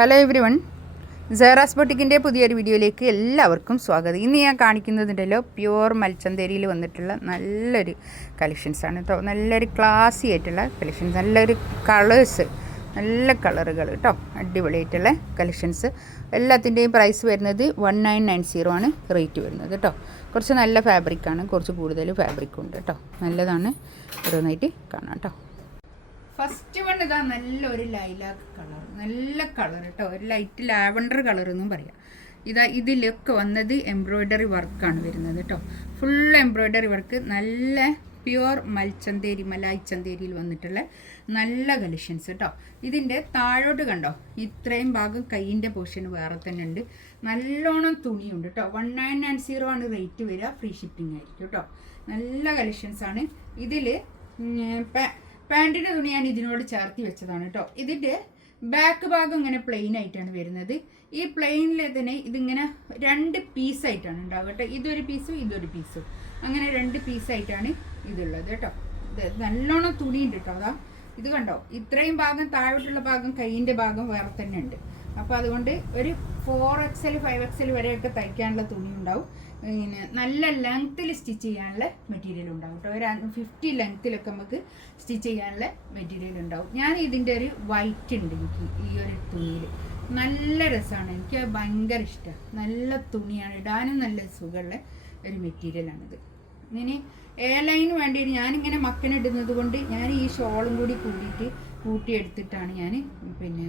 Hello every one, സേറാസ് ബൊട്ടിക്കിൻ്റെ പുതിയൊരു വീഡിയോയിലേക്ക് എല്ലാവർക്കും സ്വാഗതം. ഇന്ന് ഞാൻ കാണിക്കുന്നതുണ്ടല്ലോ പ്യുവർ മൽച്ചന്തേരിയിൽ വന്നിട്ടുള്ള നല്ലൊരു കളക്ഷൻസാണ് കേട്ടോ. നല്ലൊരു ക്ലാസി ആയിട്ടുള്ള കളക്ഷൻസ്, നല്ലൊരു കളേഴ്സ്, നല്ല കളറുകൾ കേട്ടോ, അടിപൊളിയായിട്ടുള്ള കളക്ഷൻസ്. എല്ലാത്തിൻ്റെയും പ്രൈസ് വരുന്നത് 1990 ആണ് റേറ്റ് വരുന്നത് കേട്ടോ. കുറച്ച് നല്ല ഫാബ്രിക്കാണ്, കുറച്ച് കൂടുതൽ ഫാബ്രിക്കും ഉണ്ട് കേട്ടോ. നല്ലതാണ്, ഓരോന്നായിട്ട് കാണാം കേട്ടോ. ഫസ്റ്റ് വൺ ഇതാ നല്ലൊരു ലൈലാക്ക് കളർ, നല്ല കളർ കേട്ടോ, ഒരു ലൈറ്റ് ലാവൻഡർ കളർ എന്നും പറയാം. ഇതാ ഇതിലൊക്കെ വന്നത് എംബ്രോയ്ഡറി വർക്കാണ് വരുന്നത് കേട്ടോ. ഫുൾ എംബ്രോയ്ഡറി വർക്ക്, നല്ല പ്യുവർ മൽച്ചന്തേരി, മലായ് ചന്തേരിയിൽ വന്നിട്ടുള്ള നല്ല കളക്ഷൻസ് കേട്ടോ. ഇതിൻ്റെ താഴോട്ട് കണ്ടോ, ഇത്രയും ഭാഗം കൈയിൻ്റെ പോർഷൻ വേറെ തന്നെ ഉണ്ട്. നല്ലോണം തുണിയുണ്ട് കേട്ടോ. 1990 ആണ് റേറ്റ് വരിക, ഫ്രീ ഷിപ്പിംഗ് ആയിരിക്കും കേട്ടോ. നല്ല കളക്ഷൻസാണ്. ഇതിൽ പാൻറ്റിൻ്റെ തുണി ഞാൻ ഇതിനോട് ചേർത്തി വെച്ചതാണ് കേട്ടോ. ഇതിൻ്റെ ബാക്ക് ഭാഗം ഇങ്ങനെ പ്ലെയിൻ ആയിട്ടാണ് വരുന്നത്. ഈ പ്ലെയിനിൽ തന്നെ ഇതിങ്ങനെ 2 പീസായിട്ടാണ് ഉണ്ടാവുക കേട്ടോ. ഇതൊരു പീസും ഇതൊരു പീസും, അങ്ങനെ 2 പീസായിട്ടാണ് ഇതുള്ളത് കേട്ടോ. ഇത് നല്ലോണം തുണിയുണ്ട് കേട്ടോ. അതാ ഇത് കണ്ടോ, ഇത്രയും ഭാഗം താഴോട്ടുള്ള ഭാഗം കൈയിൻ്റെ ഭാഗം വേറെ തന്നെ ഉണ്ട്. അപ്പോൾ അതുകൊണ്ട് ഒരു 4XL 5XL വരെയൊക്കെ തയ്ക്കാനുള്ള തുണി ഉണ്ടാവും. ഇങ്ങനെ നല്ല ലെങ്ത്തിൽ സ്റ്റിച്ച് ചെയ്യാനുള്ള മെറ്റീരിയൽ ഉണ്ടാവും കേട്ടോ. ഒരു 50 ലെങ്ത്തിലൊക്കെ നമുക്ക് സ്റ്റിച്ച് ചെയ്യാനുള്ള മെറ്റീരിയൽ ഉണ്ടാവും. ഞാൻ ഇതിൻ്റെ ഒരു വൈറ്റ് ഉണ്ട് എനിക്ക് ഈ ഒരു തുണിയിൽ, നല്ല രസമാണ്, എനിക്ക് ഭയങ്കര ഇഷ്ടമാണ്. നല്ല തുണിയാണ്, ഇടാനും നല്ല സുഖമുള്ള ഒരു മെറ്റീരിയലാണിത്. ഇനി എ ലൈന് വേണ്ടി ഞാനിങ്ങനെ മക്കനിടുന്നത് കൊണ്ട് ഞാൻ ഈ ഷോളും കൂടി കൂട്ടിയെടുത്തിട്ടാണ് ഞാൻ പിന്നെ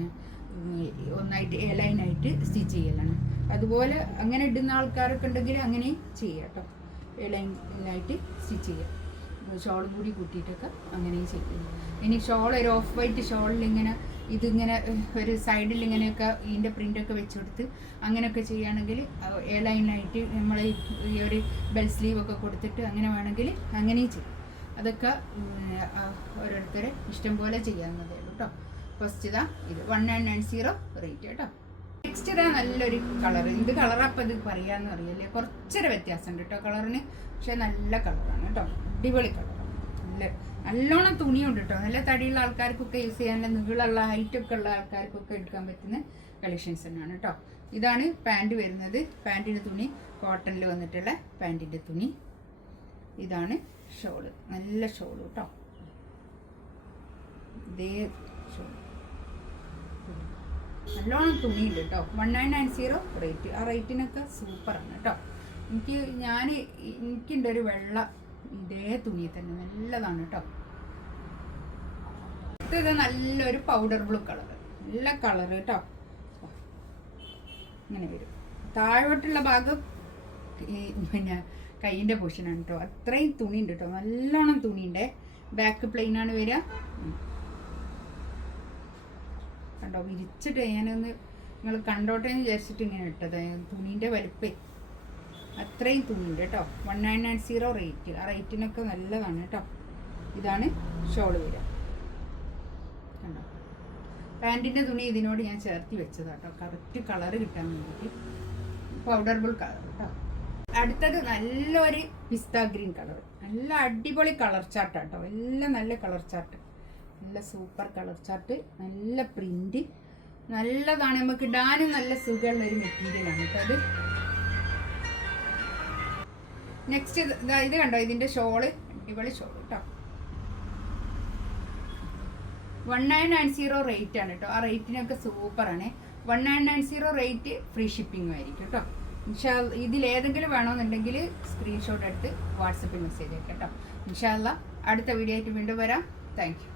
ഒന്നായിട്ട് എ ലൈനായിട്ട് സ്റ്റിച്ച് ചെയ്യലാണ്. അതുപോലെ അങ്ങനെ ഇടുന്ന ആൾക്കാരൊക്കെ ഉണ്ടെങ്കിൽ അങ്ങനെ ചെയ്യാം കേട്ടോ. എ ലൈനായിട്ട് സ്റ്റിച്ച് ചെയ്യാം, ഷോളും കൂടി കൂട്ടിയിട്ടൊക്കെ അങ്ങനെ ചെയ്യും. ഇനി ഷോൾ ഒരു ഓഫ് വൈറ്റ് ഷോളിൽ ഇങ്ങനെ ഇതിങ്ങനെ ഒരു സൈഡിൽ ഇങ്ങനെയൊക്കെ ഇതിൻ്റെ പ്രിൻ്റൊക്കെ വെച്ച് കൊടുത്ത് അങ്ങനെയൊക്കെ ചെയ്യുകയാണെങ്കിൽ എ ലൈനായിട്ട് നമ്മൾ ഈ ഒരു ബെൽ സ്ലീവൊക്കെ കൊടുത്തിട്ട് അങ്ങനെ വേണമെങ്കിൽ അങ്ങനെയും ചെയ്യും. അതൊക്കെ ഓരോരുത്തരെ ഇഷ്ടം പോലെ ചെയ്യാവുന്നതേ ഉള്ളൂ കേട്ടോ. ഫസ്റ്റ് ഇതാ ഇത് 1990 റേറ്റ് കേട്ടോ. നെക്സ്റ്റ് ഇതാ നല്ലൊരു കളർ. എന്ത് കളറാപ്പം ഇത് പറയാമെന്ന് അറിയില്ലേ, കുറച്ചൊരു വ്യത്യാസമുണ്ട് കേട്ടോ കളറിന്, പക്ഷേ നല്ല കളറാണ് കേട്ടോ, അടിപൊളി കളറാണ്. നല്ലോണം തുണിയുണ്ട് കേട്ടോ. നല്ല തടിയുള്ള ആൾക്കാർക്കൊക്കെ യൂസ് ചെയ്യാൻ, നീളമുള്ള ഹൈറ്റൊക്കെ ഉള്ള ആൾക്കാർക്കൊക്കെ എടുക്കാൻ പറ്റുന്ന കളക്ഷൻസ് തന്നെയാണ് കേട്ടോ. ഇതാണ് പാൻറ് വരുന്നത്. പാൻറ്റിൻ്റെ തുണി കോട്ടണിൽ വന്നിട്ടുള്ള പാൻറ്റിൻ്റെ തുണി. ഇതാണ് ഷോള്, നല്ല ഷോള് കേട്ടോ. ഇതേ ഷോള് നല്ലോണം തുണിയുണ്ട് കേട്ടോ. 1990 റേറ്റ്. ആ റേറ്റിനൊക്കെ സൂപ്പറാണ് കേട്ടോ. എനിക്കുണ്ട് ഒരു വെള്ള ഇതേ തുണി തന്നെ, നല്ലതാണ് കേട്ടോ. ഇത് നല്ലൊരു പൗഡർ ബ്ലൂ കളർ, നല്ല കളർ കേട്ടോ. ഇങ്ങനെ വരും. താഴോട്ടുള്ള ഭാഗം പിന്നെ കൈയിൻ്റെ പോർഷനാണ് കേട്ടോ. അത്രയും തുണിയുണ്ട് കേട്ടോ, നല്ലോണം തുണിയുണ്ട്. ബാക്ക് പ്ലെയിനാണ് വരിക കണ്ടോ. വിരിച്ചിട്ട് ഞാനൊന്ന് നിങ്ങൾ കണ്ടോട്ടെ എന്ന് വിചാരിച്ചിട്ട് ഇങ്ങനെ ഇട്ടത്. തുണീൻ്റെ വലുപ്പേ അത്രയും തുണിയുണ്ട് കേട്ടോ. 1990 റേറ്റ്. ആ റേറ്റിനൊക്കെ നല്ലതാണ് കേട്ടോ. ഇതാണ് ഷോള് വരിക കണ്ടോ. പാൻറ്റിൻ്റെ തുണി ഇതിനോട് ഞാൻ ചേർത്തി വെച്ചതാണ് കേട്ടോ, കറക്റ്റ് കളറ് കിട്ടാൻ വേണ്ടിയിട്ട്. പൗഡർ ബ്ലൂ കളർ കേട്ടോ. അടുത്തത് നല്ലൊരു പിസ്ത ഗ്രീൻ കളർ, നല്ല അടിപൊളി കളർ ചാർട്ടാണ് കേട്ടോ. എല്ലാം നല്ല കളർ ചാർട്ട്, നല്ല സൂപ്പർ കളർ ചാർട്ട്, നല്ല പ്രിന്റ്, നല്ലതാണ്. നമുക്ക് ഇടാനും നല്ല സുഖമുള്ളൊരു മെറ്റീരിയലാണ് കേട്ടോ അത്. നെക്സ്റ്റ് ഇത് കണ്ടോ, ഇതിൻ്റെ ഷോള് അടിപൊളി ഷോള് കേട്ടോ. 1990 റേറ്റ് ആണ് കേട്ടോ. ആ റേറ്റിനൊക്കെ സൂപ്പറാണ്. 1990 റേറ്റ്, ഫ്രീ ഷിപ്പിംഗും ആയിരിക്കും കേട്ടോ. ഇതിലേതെങ്കിലും വേണമെന്നുണ്ടെങ്കിൽ സ്ക്രീൻഷോട്ട് എടുത്ത് വാട്സപ്പിൽ മെസ്സേജ് അയക്കാം കേട്ടോ. ഇൻഷാ അല്ലാ അടുത്ത വീഡിയോ ആയിട്ട് വീണ്ടും വരാം. Thank you.